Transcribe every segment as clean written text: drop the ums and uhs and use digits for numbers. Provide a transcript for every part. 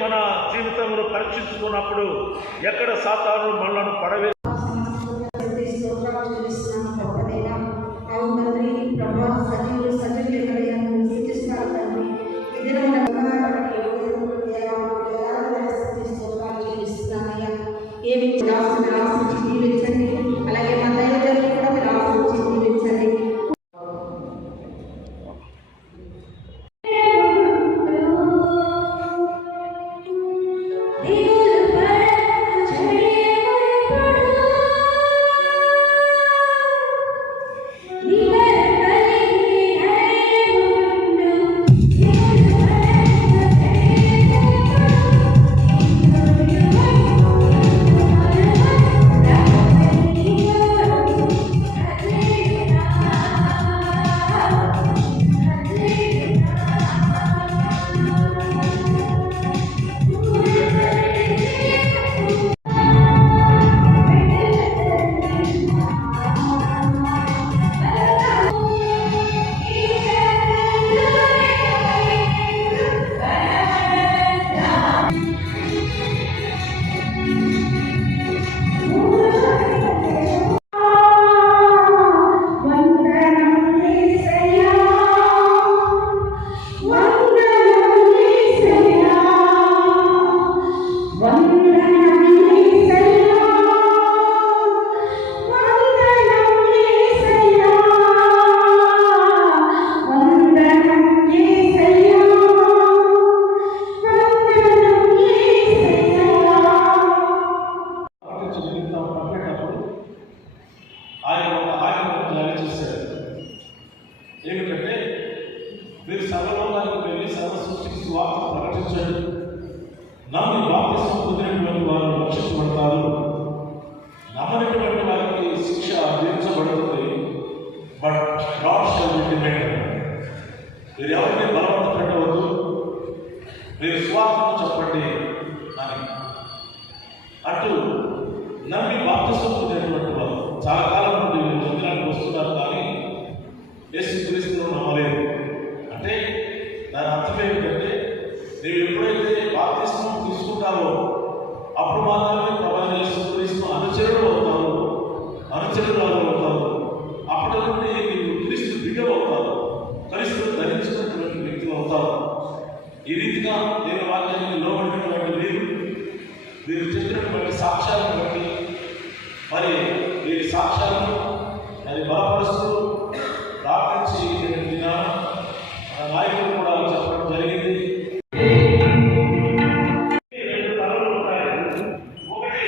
మన జీవితంలో పరీక్షించుకున్నప్పుడు ఎక్కడ సాతాను మనలను పడవే అలాగే మా దైవజనులు కూడా మీరు ఆశించి జీవించండి. ఏమిటంటే మీరు సర్వలోకానికి వెళ్ళి సర్వ సృష్టికి సువార్త ప్రకటించండి. నమ్మి బాప్తిస్మం పొందినటువంటి వారు రక్షించబడతారు, నమ్మనటువంటి వారికి శిక్ష విధించబడుతుంది. But God shall be dependent. మీరు ఎవరిని బలవంత పెట్టవద్దు, మీరు సువార్తను చెప్పండి అని అంటూ నమ్మి బాప్తిస్మం పొందినటువంటి వారు చాలా కాలం నుండి మందిరానికి వస్తున్నారు, కానీ యేసుక్రీస్తును నమ్మలేదు. అంటే దాని అర్థం ఏమిటంటే నీవు ఎప్పుడైతే బాప్తిస్మం తీసుకుంటావో అప్పుడు మాత్రమే ప్రభు యేసుక్రీస్తు అనుచరులు అవుతావు, అనుచరురాలు అవుతావు. అప్పటి నుండి నీవు క్రీస్తు బిడ్డలు అవుతావు, క్రీస్తును ధరించినటువంటి వ్యక్తులు అవుతావు. ఈ రీతిగా నేను వాక్యానికి లోబడినటువంటి మీరు చెప్పినటువంటి సాక్ష్యాలను బట్టి మరి వీరి సాక్ష్యాలను మరి బలపరుస్తూ ప్రార్థించి మన నాయకులు కూడా చెప్పడం జరిగింది. 2 తలలు ఉంటాయి. ఒకటి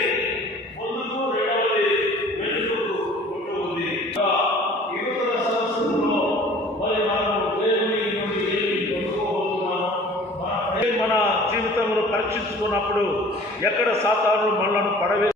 సాతాను మనలను పడవే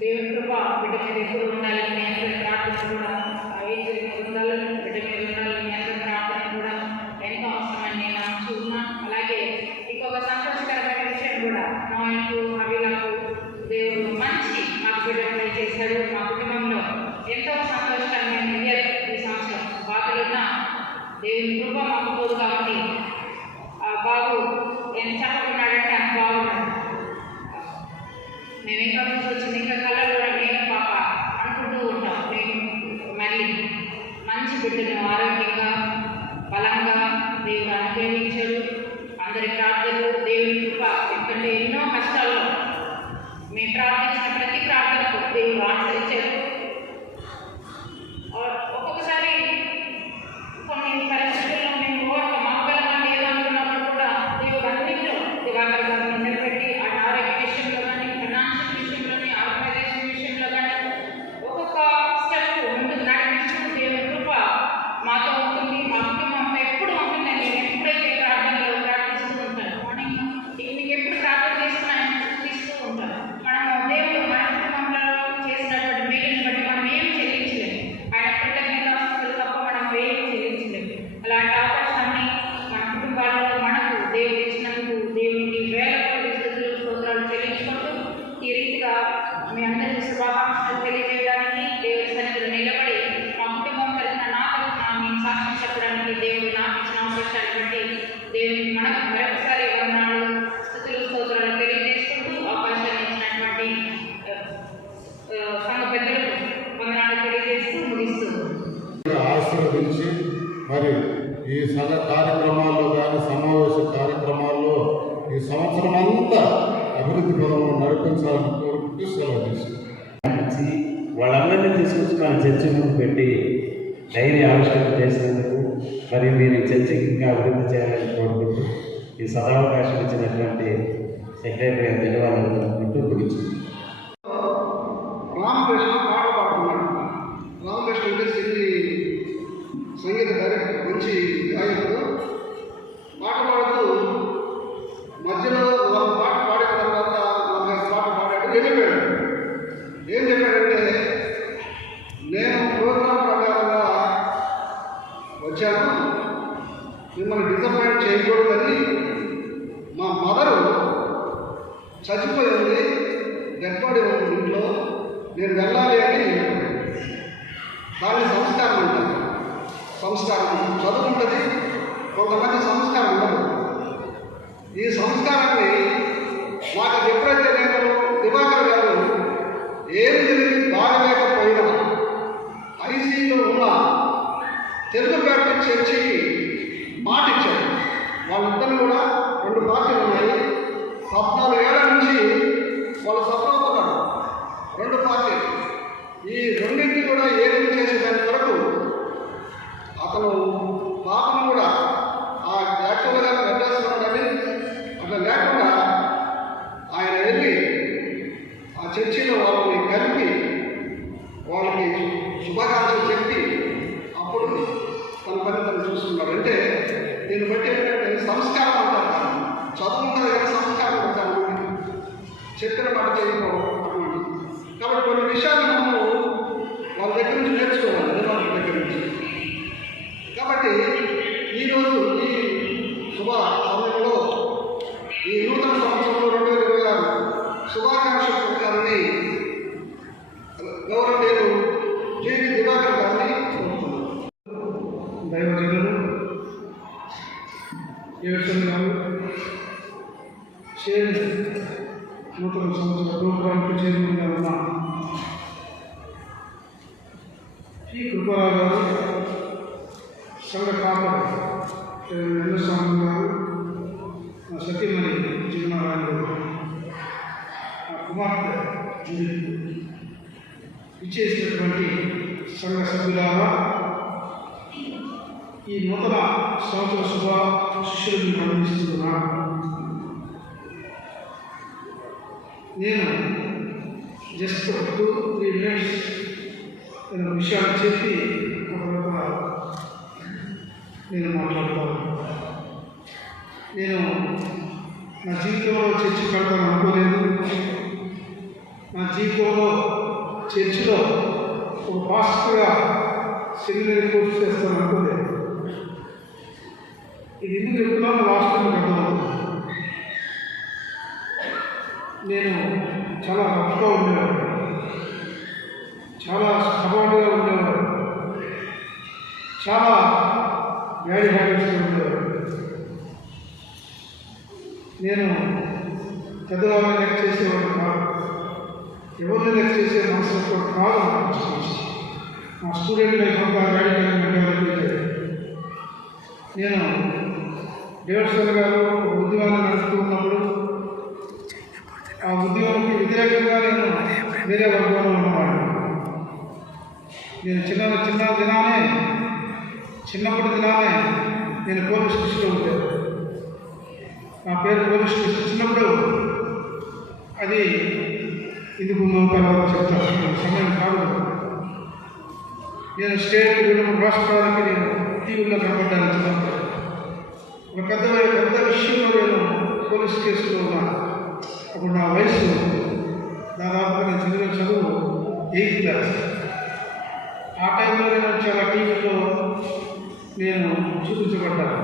దేవుని కృప బిడ్డ మీద ఎప్పుడు ఉండాలని మీ అందరి ప్రార్థన కూడా ఉండాలని బిడ్డ మీద ఉండాలని మీ అందరి ప్రార్థన కూడా ఎంతో అవసరమని నేను నమ్ముతున్నాను. అలాగే ఇంకొక సంతోషకరమైన విషయం కూడా నాకు అవిలకు దేవుడు మంచి మాకు బిడ్డ చేశాడు. మా కుటుంబంలో ఎంతో సంతోషకరమైన ఇయర్ ఈ సంవత్సరం బాధలున్న దేవుని కృప మాకు పోదు కాబట్టి ఆ బాబు ఎంత చదువుకున్నాడంటే అంత బాగున్నాడు. మేము ఇంకా వచ్చింది ఇంకా కలర్ కూడా నేను పాప అనుకుంటూ ఉంటాం. నేను మళ్ళీ మంచి బిడ్డను ఆరోగ్యంగా బలంగా దేవుడు అనుగ్రహించాడు. అందరి ప్రార్థనలు దేవుని కృప ఎందుకంటే ఎన్నో కష్టాల్లో మేము ప్రార్థించిన ప్రతి ప్రార్థనకు దేవుడు ఆచరించాడు. ఒక్కొక్కసారి కొన్ని పరిస్థితుల్లో మేము ఒక మగ్గలమని ఏదనుకున్నప్పుడు కూడా దేవుడు అన్నింటిలో దివాకర్ గారిని నిలబెట్టి ఆరోగ్య విషయంలో కానీ ఫైనాన్షియల్ విషయంలోని ఆర్గనైజేషన్ విషయంలో కానీ ఒక్కొక్క స్టెప్ ముందుకు నడిపించడం దేవుని కృప మాతో ఉంటుంది. మా కుటుంబం ఎప్పుడు ఉంటుందని నేను ఎప్పుడైతే ప్రార్థనలో ప్రార్థిస్తూ ఉంటాను. మార్నింగ్ ఈవినింగ్ ఎప్పుడు ప్రార్థన చేస్తున్నాను చూస్తూ ఉంటాను. మనము దేవుడు మన కుటుంబంలో చేసినటువంటి మేలుని బట్టి మనం ఏం చెల్లించలేము. ఆయన కృతజ్ఞతాస్తుతులు తప్ప మనం ఏం చెల్లించలేము. అలాంటి అవకాశాన్ని మన కుటుంబాలలో మనకు దేవుడు ఇచ్చినందుకు దేవునికి వేల కోటి స్తుతులు స్తోత్రాలు చెల్లించుకుంటూ ఈ రీతిగా మీ అందరికీ శుభాకాంక్షలు తెలియజేయడానికి దేవుడి సన్నిధిలో నిలబడి మా కుటుంబం తరఫున నా తరఫున మేము సాక్ష్యం చెప్పడానికి దేవుడు నాకు ఇచ్చిన అవకాశాన్ని బట్టి దేవునికి మనకు మరొకసారి వందనాలు స్తుతులు స్తోత్రాలు తెలియజేసుకుంటూ అవకాశాన్ని ఇచ్చినటువంటి సంఘ పెద్దలకు వందనాలు తెలియజేస్తూ ముగిస్తూ ఆశీర్వదించి మరి ఈ సంఘ కార్యక్రమాల్లో కానీ సమావేశ కార్యక్రమాల్లో ఈ సంవత్సరం అంతా అభివృద్ధి పదంలో నడిపించాలని కోరుకుంటూ సెలవు తీసుకుంటాం. వాళ్ళందరినీ తీసుకొచ్చి మన చర్చ ముందు పెట్టి డైరీ ఆవిష్కరణ చేసినందుకు మరి మీరు ఈ చర్చకి ఇంకా అభివృద్ధి చేయాలని కోరుకుంటూ ఈ సదావకాశం ఇచ్చినటువంటి సెక్రటరీ గారి ధన్యవాదాలు తెలుపుకుంటూ ముగించింది. రామకృష్ణ పాట పాడుతున్నాడు. రామకృష్ణ అంటే సంగీత డైరెక్టర్, మంచి గాయకుడు. పాట పాడుతూ మధ్యలో వాళ్ళు పాట పాడిన తర్వాత నాకు పాట పాడాడు. ఏం చెప్పాడంటే నేను ప్రోగ్రాం ప్రకారంగా వచ్చాను. మిమ్మల్ని డిసప్పాయింట్ చేయకూడదని మా మదరు చచ్చిపోయింది, డెడ్ బాడీ ఉంది ఇంట్లో, నేను వెళ్ళాలి అని. దాన్ని సంస్కారం అంటారు. సంస్కారం చదువు ఉంటుంది, కొంతమంది సంస్కారం ఉండదు. ఈ సంస్కారాన్ని నాకు ఎప్పుడైతే నేను దివాకర్ గారు ఏమి జరిగి బాగలేకపోయినా ఐసీలో ఉన్న తెలుగు బ్యాప్టిస్ట్ చర్చికి మాట ఇచ్చారు. వాళ్ళిద్దరు కూడా 2 పార్టీలు ఉన్నాయి. 14 ఏళ్ల నుంచి వాళ్ళు సపోర్ట్ ఉన్నారు. 2 పార్టీలు. ఈ రెండింటి కూడా ఏమి చేసేదాని వరకు అతను పాపను కూడా ఆ యాక్చువల్గా మెడ్రాస్లో ఉండాలి, అట్లా లేకుండా ఆయన వెళ్ళి ఆ చర్చిలో వాళ్ళని కలిపి వాళ్ళకి శుభాకాంక్షలు చెప్పి అప్పుడు తన పని తను చూస్తున్నాడు. అంటే దీన్ని బట్టి ఏంటంటే సంస్కారం అంటారు. చదువు ఉంటుంది కానీ సంస్కారం ఉంటారు, చెప్పిన మాట చేయకపోవడం. కాబట్టి కొన్ని విషయాలు మనము వాళ్ళ దగ్గర నుంచి నేర్చుకోవాలి, వాళ్ళ దగ్గర నుంచి. కాబట్టి ఈరోజు ఈ శుభ సమయంలో ఈ నూతన సంవత్సరంలో 2026 శుభాకాంక్ష ప్రకారాన్ని గౌరవనీయులు జేవి దివాకర్ గారిని కోరుతున్నాను. దైవజనులు ఏడుచంద్ర గారు నూతన సంవత్సర ప్రోగ్రాంకి చైర్మన్గా ఉన్న పి కృపారావు గారు, సంఘ కాపరి వెంకటస్వామి గారు, నా సతీమణి జీవనారాయణ గారు, నా కుమార్తె ఇచ్చేసినటువంటి సంఘ సభ్యులారా, ఈ నూతన సంవత్సర శుభాశిష్యులను అందిస్తున్నాను. నేను జస్ట్ 2-3 మినిట్స్ విషయాలు చెప్పి తర్వాత నేను మాట్లాడతాను. నేను నా జీవితంలో చర్చి కడతాను అనుకోలేదు. నా జీవితంలో చర్చిలో ఒక పాస్టర్గా సెమినరీ కోర్సు చేస్తాను అనుకోలేదు. ఇది ఎందుకు చెప్తున్నాను లాస్ట్ అర్థమవుతుంది. నేను చాలా రఫ్గా ఉండేవాడు, చాలా స్టబార్డ్గా ఉండేవాడు, చాలా బ్యాడ్ హ్యాబిట్స్గా ఉండేవాడు. నేను పెద్దవాళ్ళని లెక్క చేసేవాడు కాదు, ఎవరిని లెక్క చేసే మనసు కాదు. మా స్టూడెంట్ లైఫ్ అంతా రాడికల్ మెంటాలిటీ. నేను దేవస్థాన గారు ఉద్యమాన్ని నడుపుతూ ఉన్నప్పుడు ఆ ఉద్యమానికి వ్యతిరేకంగా నేను వేరే వర్గంలో ఉన్నవాడు. నేను చిన్నప్పటి దినానే నేను పోలీస్ స్టేషన్లో ఉంటాను. నా పేరు పోలీస్ స్టేషన్. చిన్నప్పుడు అది ఇందుకు తర్వాత చెప్తాను, సమయం కాదు. నేను స్టేట్ 2-3 రాష్ట్రాలకి నేను టీవీలో కనబడ్డాను. చిన్నప్పుడు ఒక పెద్ద విషయంలో నేను పోలీస్ కేసులో ఉన్నాను. అప్పుడు నా వయసు దాదాపుగా నేను చదువు 8th క్లాస్. ఆ టైంలో నేను చాలా టీవీలో నేను చూపించబడ్డాను.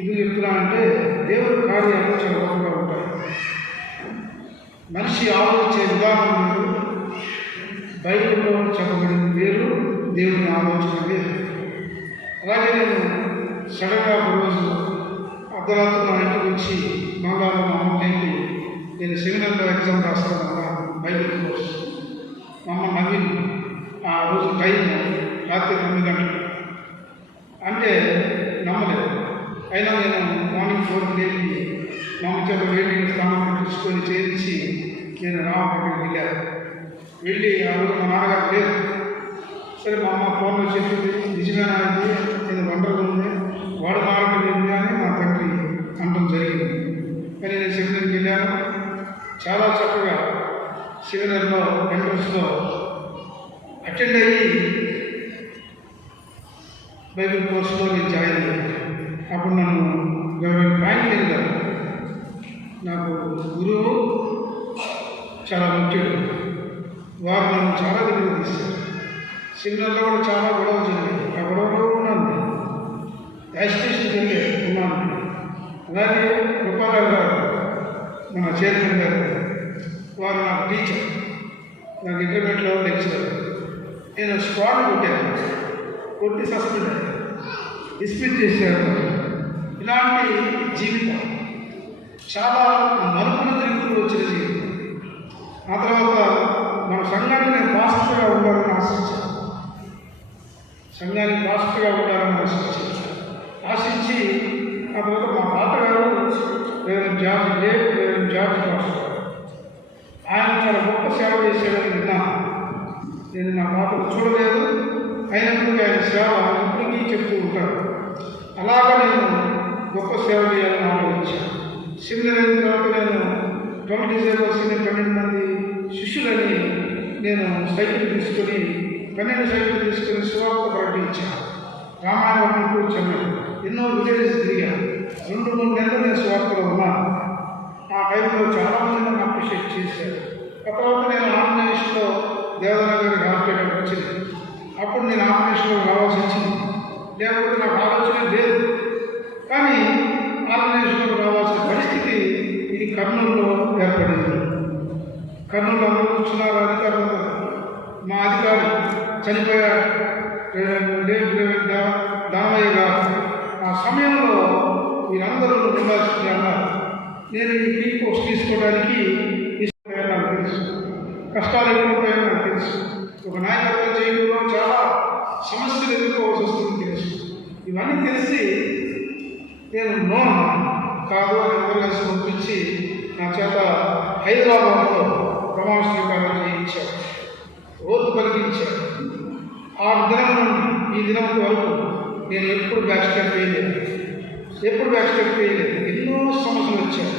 ఇది చెప్తున్నా అంటే దేవుడి కార్యాలు చాలా గొప్పగా ఉంటాయి. మనిషి ఆలోచించే విధానం వేరు, బైబిల్లో చెప్పబడింది వేరు, దేవుని ఆలోచన వేరు. అలాగే నేను సడన్గా ఒకరోజు అర్ధరాత్రి మా ఇంటికి వచ్చి మంగళవారం మా అమ్మకి నేను సెమినార్లో ఎగ్జామ్ రాస్తాను బైబిల్ కోర్స్. మా అమ్మ నవ్వింది. ఆ రోజు టైం రాత్రి 9 గంటలు అంటే నమ్మలేదు. అయినా నేను మార్నింగ్ 4కి లేచి మా అమ్మ చేత వేడి స్నానం తీసుకొని చేయించి నేను రామపేటకి వెళ్ళాను. వెళ్ళి ఆ రోజు మా నాన్నగారు లేదు. సరే మా అమ్మ ఫోన్లో చెప్పింది, నిజమేనా ఇది, నేను వంటలు ఉంది, వాడు మారటం లేదు అని మా తండ్రి అనడం జరిగింది. కానీ నేను సెమినార్కి వెళ్ళాను. చాలా చక్కగా సెమినార్లో ఎంట్రన్స్లో అటెండ్ అయ్యి బైబిల్ కోర్సులో నేను జాయిన్ అయ్యాను. అప్పుడు నన్ను ఫ్రాంక్లిన్ గారు, నాకు గురువు, చాలా ముఖ్యుడు, వారు నన్ను చాలా దగ్గర తీశారు. సెమినార్లో కూడా చాలా గొడవ జరిగింది. గొడవలో ఉన్నాను, యాజిటేషన్కి వెళ్ళి ఉన్నాను. అలాగే గోపాలరావు గారు మన చైర్మన్ గారు, వారు నాకు టీచర్, నాకు ఇంటర్మీడియట్లో లెక్చరర్. నేను స్క్వాడ్ కొట్టాను, కొట్టి సస్పెండ్ అయ్యాను, డిస్మిస్ చేశాను. ఇలాంటి జీవితం చాలా మరుపున తిరుగుతూ వచ్చిన జీవితం. ఆ తర్వాత మన సంఘానికి నేను పాస్టర్గా ఉండాలని ఆశించాను, సంఘానికి పాస్టర్గా ఉండాలని ఆశించి ఆ తర్వాత మా తాతగారు జార్జ్ పాస్టర్, ఆయన చాలా గొప్ప సేవ చేశాడని విన్నాను. నేను నా తాతను చూడలేదు, అయినప్పుడు ఆయన సేవ ఇప్పటికీ చెప్తూ ఉంటాడు. అలాగా నేను గొప్ప సేవ చేయాలని ఆలోచించాను. సెమినరీ తర్వాత నేను 12 డిజైబర్స్ని 12 మంది శిష్యులని నేను సైకిల్ తీసుకొని 12 సైకిల్ తీసుకొని సువార్త ప్రకటించాను. రామాయణం కూర్చొని ఎన్నో విలేజెస్ తిరిగాను. 2-3 నెలలు నేను సువార్తలో ఉన్నాను. ఆ టైంలో చాలామంది నన్ను అప్రిషియేట్ చేశారు. ఆ తర్వాత నేను ఆంధ్రప్రదేశ్లో దేవనగర్ హాస్పిటల్ వచ్చింది. అప్పుడు నేను ఆంధ్రప్రదేశ్లో రావాల్సి వచ్చింది, లేకపోతే నాకు ఆలోచన లేదు. కానీ ఆంధ్రప్రదేశ్లో రావాల్సిన పరిస్థితి ఇది కర్నూలులో ఏర్పడింది. కర్నూలు అందరూ కూర్చున్నారు అధికారులు. మా అధికారి చనిపోయారు, దామయ్య గారు. ఆ సమయంలో వీరందరూ ఉండాల్సింది అన్నారు. నేను ఈ ఫ్రీ పోస్ట్ తీసుకోవడానికి ఇష్టపోయాను, నాకు తెలుసు. కష్టాలు ఎక్కువైపోయాయని నాకు తెలుసు. ఒక నాయకత్వం చేయడంలో చాలా సమస్యలు ఎదుర్కోవాల్సి వస్తుందని తెలుసు. ఇవన్నీ తెలిసి నేను కాదు అని ఎవరు పంపించి నా చేత హైదరాబాద్లో ప్రమాణ స్వీకారం చేయించారు, ఓటు కలిగించారు. ఆ దినం నుండి ఈ దినం వరకు నేను ఎప్పుడు బ్యాక్ స్టెప్ వేయలేదు. ఎన్నో సమస్యలు వచ్చాయి,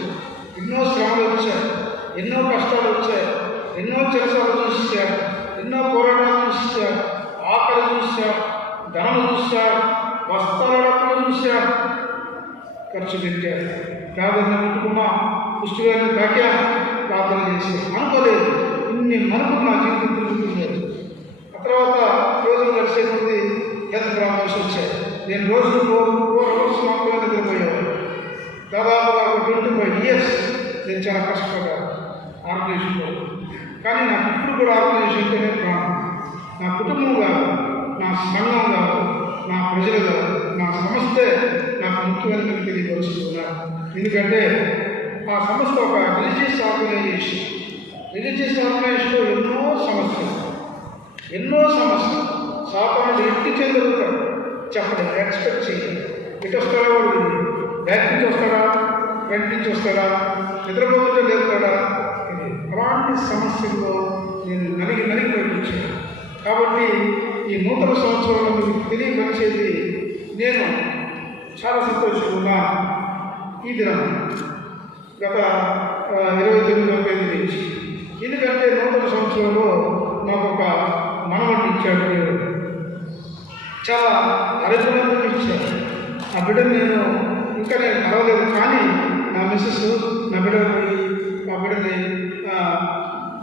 ఎన్నో శ్రమలు వచ్చాయి, ఎన్నో కష్టాలు వచ్చాయి, ఎన్నో చెరసాలు చూశారు, ఎన్నో పోరాటాలు చూశారు, ఆకలి చూశారు, ధనం చూశారు, వస్త్రాల డబ్బులు చూశారు, ఖర్చు పెట్టారు. పేదలను ముట్టుకున్నా, పుష్టిగారిని తాకాను, ప్రార్థన చేసి అనుకోలేదు ఇన్ని మనకు నా జీవితం తిరుగుతుంది. ఆ తర్వాత రోజులు గడిచే ముందు హెల్త్ ప్రాబ్లమ్స్ వచ్చాయి. నేను రోజు 4 అవర్స్ మాత్రమే నిద్రపోయేవాడు. దాదాపుగా 25 years నేను చాలా కష్టపడ్డాను ఆర్గనైజేషన్లో. కానీ నాకు ఇప్పుడు కూడా ఆర్గనైజేషన్తోనే ప్రాణం. నా కుటుంబం కాదు, నా సంఘం కాదు, నా ప్రజలు కాదు, నా సంస్థే నాకు ముఖ్యమైన తెలియపరుస్తున్నాను. ఎందుకంటే ఆ సంస్థ ఒక రిలీజియస్ ఆర్గనైజేషన్లో ఎన్నో సమస్యలు సాధారణ ఎట్టి చెందుతాడు చెప్పలేదు, ఎక్స్పెక్ట్ చేయాలి. ఎటు వస్తాడా, వాడు బ్యాక్ నుంచి వస్తాడా, ఫ్రంట్ నుంచి వస్తాడా, నిద్రపోతుంటే లేపుతాడా, అలాంటి సమస్యల్లో నేను నలిగి ప్రయత్నించాను. కాబట్టి ఈ నూతన సంవత్సరంలో మీకు తెలియపరిచేది నేను చాలా సంతోషంగా ఈ దినం గత 29వ తేదీ నుంచి. ఎందుకంటే నూతన సంవత్సరంలో నాకు ఒక మనవడిని ఇచ్చాడు దేవుడు, చాలా అరచనలు ఇచ్చాడు. ఆ బిడ్డను నేను ఇంకా కలవలేదు, కానీ నా మిస్సెస్ నా బిడ్డని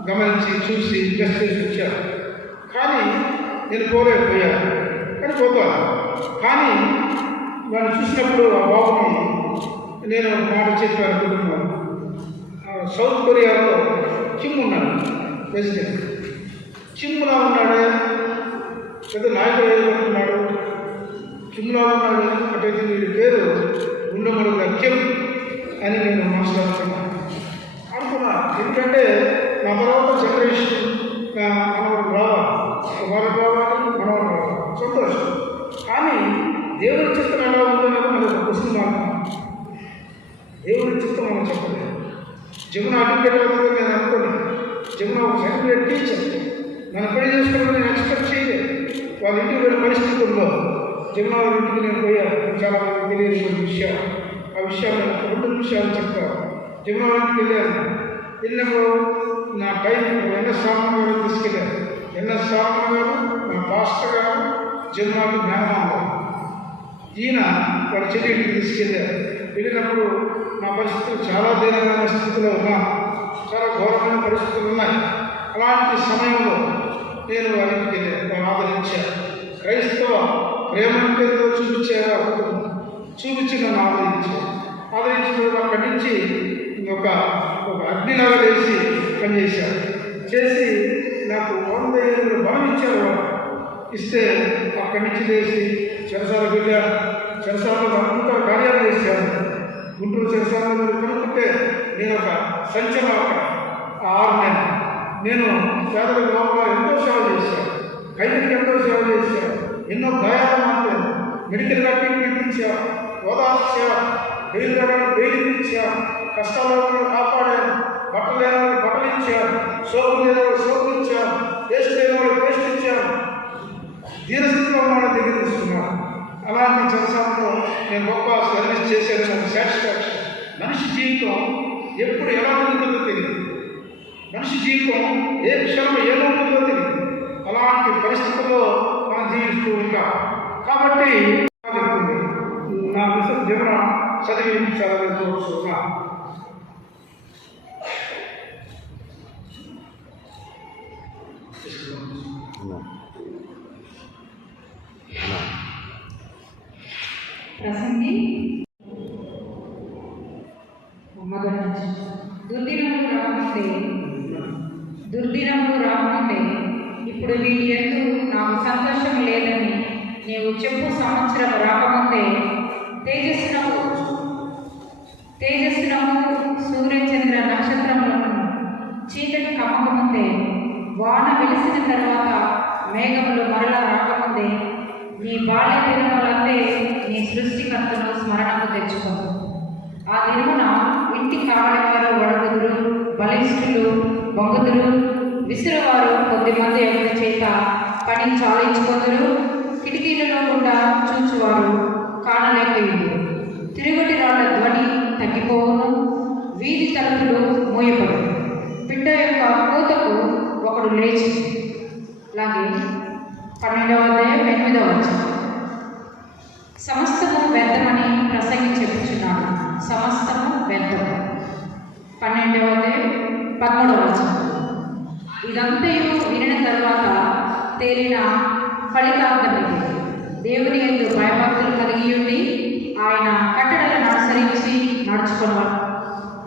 గమనించి చూసి జస్ట్ చేసి వచ్చారు. కానీ నేను పోలేకపోయాను, కానీ పోతాను. కానీ వాడిని చూసినప్పుడు ఆ బాబుని నేను మాట చెప్పాను. కుటుంబం సౌత్ కొరియాలో కిమ్ ఉన్నాడు, ప్రెసిడెంట్. కిమ్లా ఉన్నాడే, పెద్ద నాయకుడు ఏమనుకున్నాడు, కిమ్లా ఉన్నాడు. అటైతే వీడి పేరు ఉండమూడుగా కిమ్ అని నేను మాట్లాడుతున్నాను ఎందుకంటే నా తర్వాత జనరేషన్ మనవాడు రావాలి, సంతోషం. కానీ దేవుడి చిత్తం ఎలా ఉందో మనకు ఒక పుస్తకం, దేవుడి చిత్తం మనం చెప్పలేదు. జమున అడ్వకేట్ అవుతుందని నేను అనుకోండి. జమున ఒక సర్టిఫికేట్ టీచర్, నన్ను పెళ్లి చేసుకోవడం నేను ఎక్స్పెక్ట్ చేయలేదు. వాళ్ళ ఇంటికి వెళ్ళిన పరిస్థితుల్లో జమున వాళ్ళ ఇంటికి నేను పోయాను. చాలామంది తెలియని కొన్ని విషయాలు, ఆ విషయాలు నేను 2 నిమిషాలు చెప్తాను. జమున వాళ్ళ ఇంటికి వెళ్ళినప్పుడు నా టైం ఎన్ఎస్ రామన్ గారు తీసుకెళ్ళారు. ఎన్ఎస్ రామన్ గారు నా పాస్టర్ గారు, జమునాకు జ్ఞానమామ ఈయన వాళ్ళ చెల్లి ఇంటికి తీసుకెళ్ళారు. వెళ్ళినప్పుడు నా పరిస్థితులు చాలా దీనమైన స్థితిలో ఉన్నాను, చాలా ఘోరమైన పరిస్థితులు ఉన్నాయి. అలాంటి సమయంలో నేను వారికి వెళ్ళాను, వాళ్ళు ఆదరించారు. క్రైస్తవ ప్రేమ అంటే ఏదో చూపించారు, చూపించి నన్ను ఆదరించిన అక్కడి నుంచి ఒక అగ్నిలాగా వేసి పనిచేశారు. చేసి నాకు 100 ఏళ్ళు బలం ఇచ్చారు. వాళ్ళు ఇస్తే అక్కడి నుంచి లేచి చెరసాలకు వెళ్ళారు. చెరసాలలో అంత కార్యాలు చేశారు. గుంటూరు చెరసాలలో మీరు కనుక్కుంటే నేను ఒక సంచలనం అక్కడ 6 నెలలు నేను పేదల లోపల ఎంతో సేవ చేశాను. ఖైదీకి ఎంతో సేవ చేశాను. ఎన్నో గాయాలు మాట్లాడు, మెడికల్ ట్రీట్మెంట్ ఇచ్చాను, ఓదార్పు సేవ, బెయిల్ బెయిల్ ఇచ్చాను, కష్టాలను కాపాడాను, బట్టలు లేని వాళ్ళకి బట్టలు ఇచ్చాను, సోపు లేని వాళ్ళకి సోపు ఇచ్చాను, పేస్ట్ లేని వాళ్ళకి పేస్ట్ ఇచ్చాను, దీనస్థితిలో ఉన్న వాళ్ళ దగ్గర తీసుకున్నాను. అలాంటి చెరసాలలో నేను గొప్ప సర్వీస్ చేశాను. నాకు సాటిస్ఫాక్షన్. మనిషి జీవితం ఎప్పుడు ఎలా ఉంటుందో తెలియదు. మనిషి జీవితం ఏ క్షణం ఏమవుతుందో తెలియదు. అలాంటి పరిస్థితుల్లో మనం జీవిస్తూ ఉంటాం. కాబట్టి నా మిస్టర్ జీవన చదివించాలని కోరుతున్నా. ప్రసంగి దుర్దినములు రాకముందే ఇప్పుడు వీటి యందు నాకు సంతోషం లేదని నీవు చెప్పు సంవత్సరం రాకముందే తేజస్సునము సూర్యచంద్ర నక్షత్రములను చీకటి కమ్మకముందే వాన వెలిసిన తర్వాత మేఘములు మరలా రాకముందే నీ బాల్య దినములందే నీ సృష్టికర్తను స్మరణకు తెచ్చుకో. ఆ దినమున ఇంటి కావలివారు వడగుదురు, బలిష్ఠులు బొంగుదురు, విసురువారు కొద్దిమంది ఎవరి చేత పని చాలించుకొందురు, కిటికీలలో గుండా చూచువారు కానలేకపోయింది. తిరుగుటి రాళ్ల ధ్వని తగ్గిపోవును, వీధి తలుపులు మూయబడు, బిడ్డ యొక్క కూతకు ఒకడు లేచి. అలాగే 12వ అధ్యాయం 8వ వచనం. సమస్తము వ్యర్థమని ప్రసంగి చెప్పుచున్నాడు. సమస్తము వ్యర్థము. 12వ అధ్యాయం 13వ వచనం. ఇదంతయు వినిన తరువాత తేలిన ఫలితార్థమైంది. దేవుని యందు భయభక్తులు కలిగి ఉండి ఆయన కట్టడలను అనుసరించి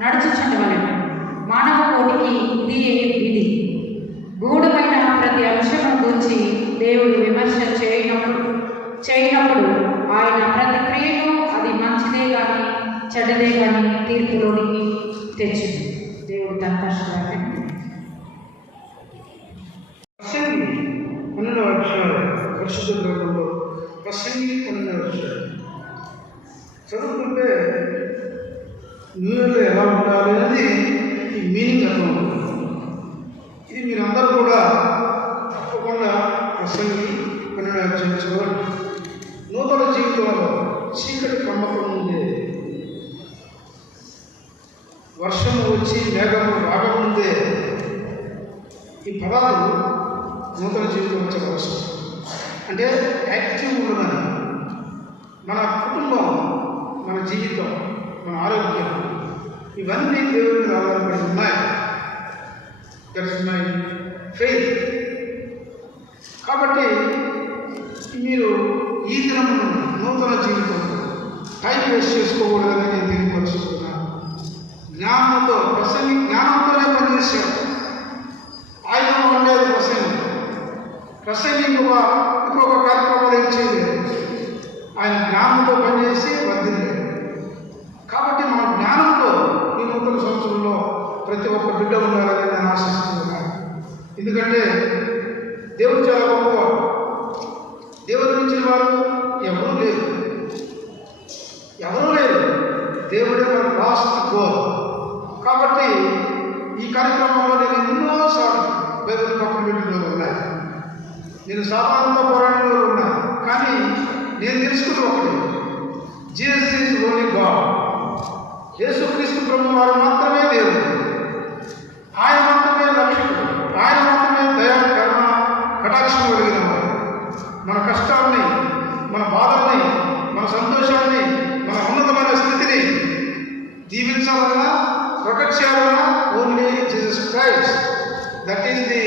నడుచుచుండవలెను. మానవ కోటికి ఇది విధి. గూఢమైన ప్రతి అంశమును గురించి దేవుడు విమర్శ చేయనప్పుడు ఆయన ప్రతి క్రియను అది మంచిదే కానీ చెడ్డదే కానీ తీర్పులోనికి తెచ్చింది. దేవుడు తన కష్టాన్ని ప్రసంగి 12వ అధ్యాయం పరిశుద్ధ గ్రంథంలో ప్రసంగి 12వ అధ్యాయం చదువుకుంటే న్యూయర్లో ఎలా ఉండాలి అనేది ఈ మీనింగ్ అర్థం. ఇది మీరందరూ కూడా తప్పకుండా ప్రసంగి 12వ అధ్యాయం చదవండి. నూతన జీవితంలో చీకటి కమ్మకం ముందే, వర్షము వచ్చి మేఘము రాకముందే ఈ పదాలు నూతన జీవితం వచ్చే అవసరం. అంటే యాక్టివ్ ఉండదని మన కుటుంబం, మన జీవితం, మన ఆరోగ్యం ఇవన్నీ దేవుడి మీద ఆధారపడి ఉన్నాయి. That's my faith. కాబట్టి మీరు ఈ దినమును నూతన జీవితం టైం వేస్ట్ చేసుకోకూడదని నేను తెలియపరుచుకున్నాను. జ్ఞానంతో ప్రసంగి జ్ఞానంతోనే పనిచేశాడు. ఆయన ఉండేది ప్రసంగి ఇంకొక కార్యక్రమాలు ఏం చేయలేదు. ఆయన జ్ఞానంతో పనిచేసి వర్ధిల్లాడు. కాబట్టి మన జ్ఞానంతో ఈ నూతన సంవత్సరంలో ప్రతి ఒక్క బిడ్డ ఉండాలని నేను ఆశిస్తున్నాను. ఎందుకంటే దేవుడు చాలా గొప్పవాడు. దేవుడు మించిన వారు ఎవరూ లేరు. దేవుడే మన లాస్ట్ గోల్. కాబట్టి ఈ కార్యక్రమంలో నేను ఎన్నోసార్లు బైబిల్ పక్కన పెట్టిన రోజులు ఉన్నాయి. నేను సాధారణంగా పోరాడిన రోజులు ఉన్నాయి. కానీ నేను తెలుసుకున్న ఒకటి, జీసస్ ఈజ్ ఓన్లీ గాడ్. యేసుక్రీస్తు ప్రభు వారు మాత్రమే దేవుడు. ఆయన మాత్రమే రక్షకుడు. ఆయన మాత్రమే దయా కరుణ కటాక్షం కలిగిన వాడు. మన కష్టాన్ని, మన బాధల్ని, మన సంతోషాన్ని, మన ఉన్నతమైన స్థితిని దీవించాలన్నా, ప్రొటెక్ట్ చేయాలన్నా only Jesus Christ. That is the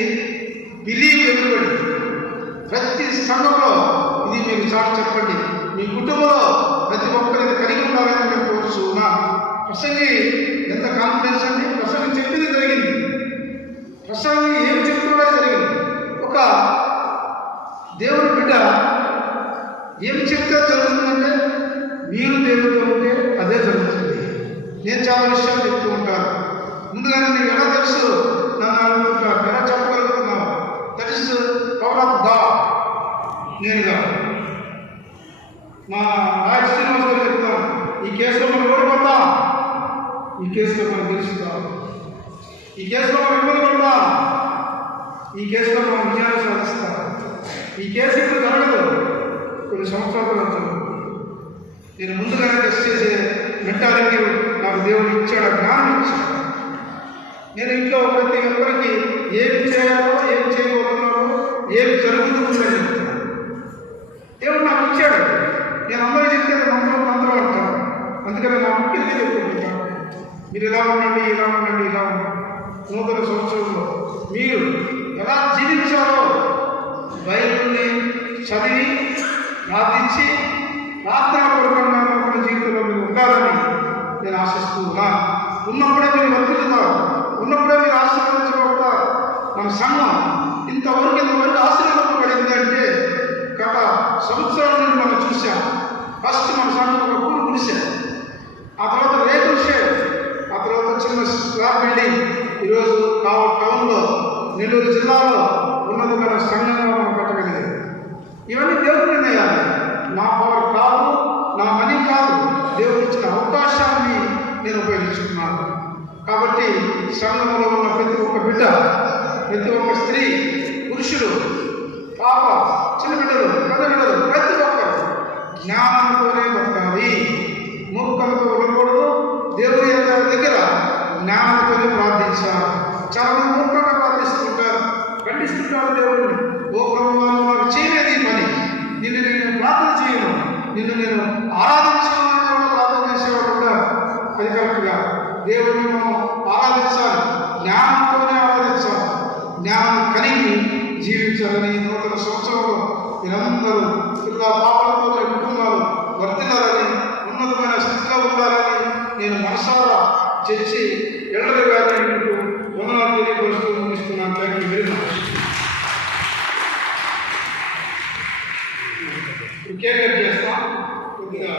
believe everybody. ప్రతి సంఘంలో ఇది మీరు చాటు చెప్పండి. మీ కుటుంబంలో ప్రతి ఒక్కరికి కలిగి ఉండాలని నేను కోరుచున్నా. ప్రసంగి ఎంత కాన్ఫిడెన్స్ అండి, ప్రసంగి చెప్పింది జరిగింది. ప్రసంగి ఏం చెప్తున్నా జరిగింది. ఒక దేవుని బిడ్డ ఏం చెప్తే జరుగుతుందంటే మీరు దేవుడితో ఉంటే అదే జరుగుతుంది. నేను చాలా విషయాలు చెప్తూ ఉంటాను. ముందుగానే నీకు ఎలా తెలుసు నన్ను అడుగుతుంటారు, ఎలా చెప్పగలుగుతున్నావు? That is power of God. నేనుగా మా రాజ శ్రీనివాస్ గారు చెప్తాను, ఈ కేసులో మనం ఓడిపోతాం, ఈ కేసులో మనం గెలుస్తాం, ఈ కేసులో మనం ఇబ్బంది పడతాం, ఈ కేసులో మనం విజయాన్ని సాధిస్తాం. ఈ కేసు ఇప్పుడు జరగదు, కొన్ని సంవత్సరాల తర్వాత. నేను ముందుగానే టెస్ట్ చేసే మెంటాలిటీ నాకు దేవుడు ఇచ్చాడు, జ్ఞానం ఇచ్చాడు. నేను ఇంట్లో ప్రతి ఒక్కరికి ఏమి చేయాలో, ఏమి చేయబోతున్నారో, ఏమి జరుగుతుందని దేవుడు నాకు ఇచ్చాడు. నేను అందరూ చెప్తే మంత్రం అంటాను. అందుకని నా ముఖ్యంగా చెప్పుకుంటాను, మీరు ఇలా ఉండండి, ఇలా ఉండండి, ఇలా ఉండండి. నూతన సంవత్సరంలో మీరు ఎలా జీవించాలో బైబిల్ని చదివి ప్రార్థించి ప్రార్థనాపూర్వకంగా మన జీవితంలో మీరు ఉండాలని నేను ఆశిస్తూ ఉన్నాను. ఉన్నప్పుడే మీరు వర్తిల్లుతారు, ఉన్నప్పుడే మీరు ఆశీర్వదించబడతారు. మన సంఘం ఇంతవరకు ఆశీర్వదించబడింది అంటే గత సంవత్సరాల నుండి మనం చూసాం. ఫస్ట్ మన సంఘం ఒక ఊరు గుడిసాం, ఆ తర్వాత రేకుల షెడ్, ఆ తర్వాత చిన్న స్లాబ్ బిల్డింగ్. ఈరోజు టౌన్లో నెల్లూరు జిల్లాలో ఉన్నతమైన సంఘంగా మనం కట్టగలిగాం. ఇవన్నీ దేవుడి నిర్ణయాలు, నా పవర్ కాదు, నా మనీ కాదు. దేవుడు ఇచ్చిన అవకాశాన్ని నేను ఉపయోగించుకున్నాను. కాబట్టి సంఘంలో ఉన్న ప్రతి ఒక్క బిడ్డ, ప్రతి ఒక్క స్త్రీ, పురుషుడు, పాప, చిన్న బిడ్డలు, పెద్ద బిడ్డలు, ప్రతి ఒక్కరు జ్ఞానంతోనే బతకాలి. మూర్ఖంతో ఉండకూడదు. దేవుడి దగ్గర జ్ఞానంతోనే ప్రార్థించాలి. చాలా మంది మూర్ఖంగా ప్రార్థిస్తుంటారు, ఖండిస్తుంటారు దేవుడిని. ఓ ప్రభువా, నాకు చేయలేదు ఈ పని, నిన్ను నేను ప్రార్థన చేయను, నిన్ను నేను ఆరాధించాలని ప్రార్థన చేసేవాడు ఉంటారు. అది కరెక్ట్గా దేవుడిని మనం ఆరాధించాలి, జ్ఞానంతోనే ఆరాధించాలి, జ్ఞానం కలిగి జీవించాలని నూతన సంవత్సరంలో మీరందరూ పిల్ల పాపలతో కుటుంబాలు వర్తిల్లాలని, ఉన్నతమైన స్థితిలో ఉండాలని నేను మనసారా చర్చి ఎల్లరి గారిని మీకు వందనాలు తెలియపరుస్తూ ముగిస్తున్నాను. Thank you very much. Cake cut చేస్తాం కొద్దిగా.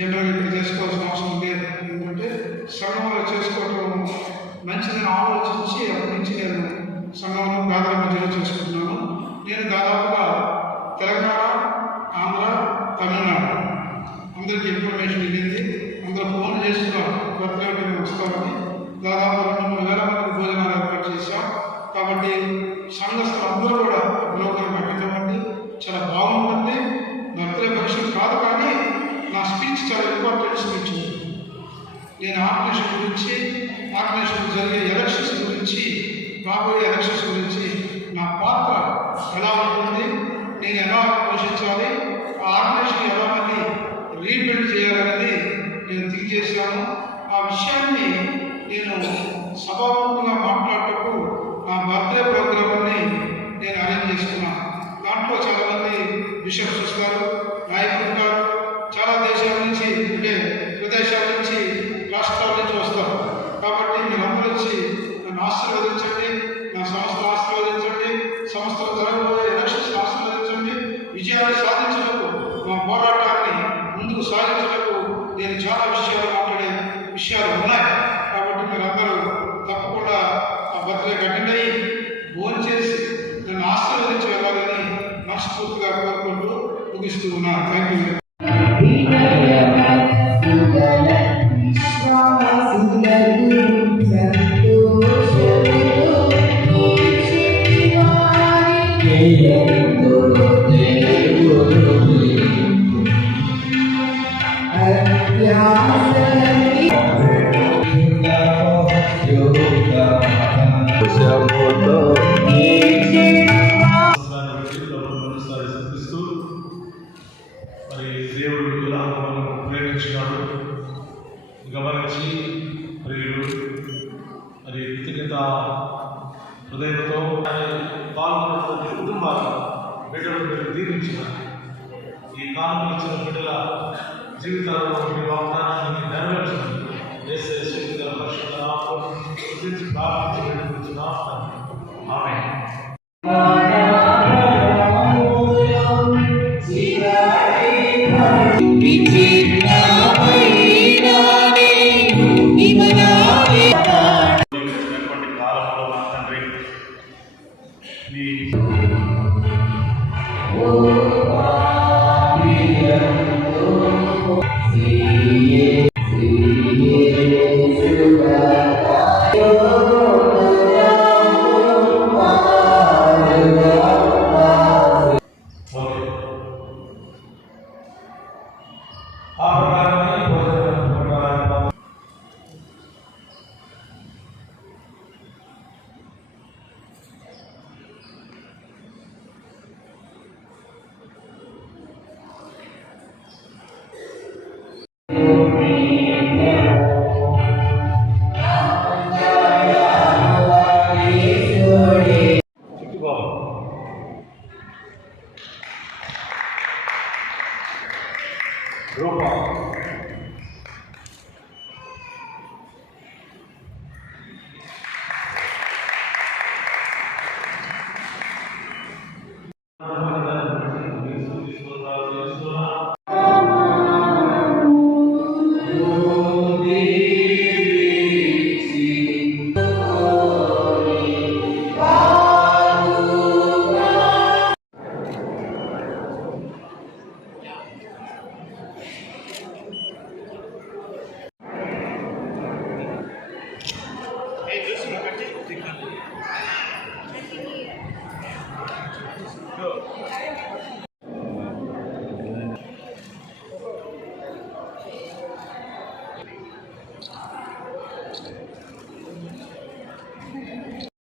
జనరల్గా ఇక్కడ చేసుకోవాల్సిన అవసరం లేదు. ఎందుకంటే సంఘంలో చేసుకోవటం మంచిదని ఆలోచించి అక్కడి నుంచి నేను సంఘంలో ప్రార్థన మధ్యలో చేసుకుంటున్నాను. నేను దాదాపుగా తెలంగాణ, ఆంధ్ర, తమిళనాడు అందరికీ ఇన్ఫర్మేషన్ వెళ్ళింది. అందరూ ఫోన్ చేస్తున్నారు, బర్త్డే వస్తామని. దాదాపు 2,000 మంది భోజనాలు ఏర్పాటు చేశాం. కాబట్టి సంఘస్థులు అందరూ కూడా లోకల్ కట్టించమండి, చాలా బాగుంటుంది. బర్త్డే ఫంక్షన్ కాదు, కానీ నా స్పీచ్ చాలా ఇంపార్టెంట్ స్పీచ్. నేను ఆర్గనైజేషన్ గురించి, ఆర్గనైజేషన్ జరిగే ఎలక్షన్స్ గురించి, రాబోయే ఎలక్షన్స్ గురించి నా పాత్ర ఎలా ఉంటుంది, నేను ఎలా పోషించాలి, ఆ ఆర్గనైజేషన్ ఎలా మంది రీబిల్డ్ చేయాలనేది నేను థింక్ చేశాను. ఆ విషయాన్ని నేను సభాముఖంగా మాట్లాడటకు నా బర్త్డే ప్రోగ్రామ్ని నేను అరేంజ్ చేసుకున్నాను. దాంట్లో చాలామంది బిషప్స్ వస్తారు, నాయకులు ఉంటారు, చాలా దేశాల నుంచి, అంటే ప్రదేశాల నుంచి, రాష్ట్రాల నుంచి వస్తారు. కాబట్టి మీరందరూ వచ్చి నన్ను ఆశీర్వదించండి, నా సంస్థను ఆశీర్వదించండి, సంస్థలు జరగబోయే ఎలక్షన్స్ ఆశీర్వదించండి. విజయాన్ని సాధించడానికి, మా పోరాటాన్ని ముందుకు సాగించడానికి నేను చాలా మాట్లాడే విషయాలు ఉన్నాయి. కాబట్టి మీరందరూ తప్పకుండా ఆ బర్త్డే అటెండ్ అయ్యి భోజనం చేసి ముగిస్తూ ఉన్నా. Thank you. చూపిస్తూ మరి దేవుడు ఇలా మనల్ని ప్రేమించినాడు గమనించి ప్రియులు మరి కృతజ్ఞత హృదయంతో పాల్గొన్నటువంటి కుటుంబాల బిడ్డలు మీరు దీవించిన ఈ కాలం ఇచ్చిన బిడ్డల జీవితాల్లో మీ వాగ్దానాన్ని నెరవేర్చండి. దేశ శక్తి పరిశుద్ధ నామములో స్తుతించి ప్రార్థించి వేడుకుంటున్నాం. ఆమేన్. ఇచ్చినటువంటి కాలంలో మా తండ్రి నీ ఆ ప్రకారమే భోజనం ప్రకారం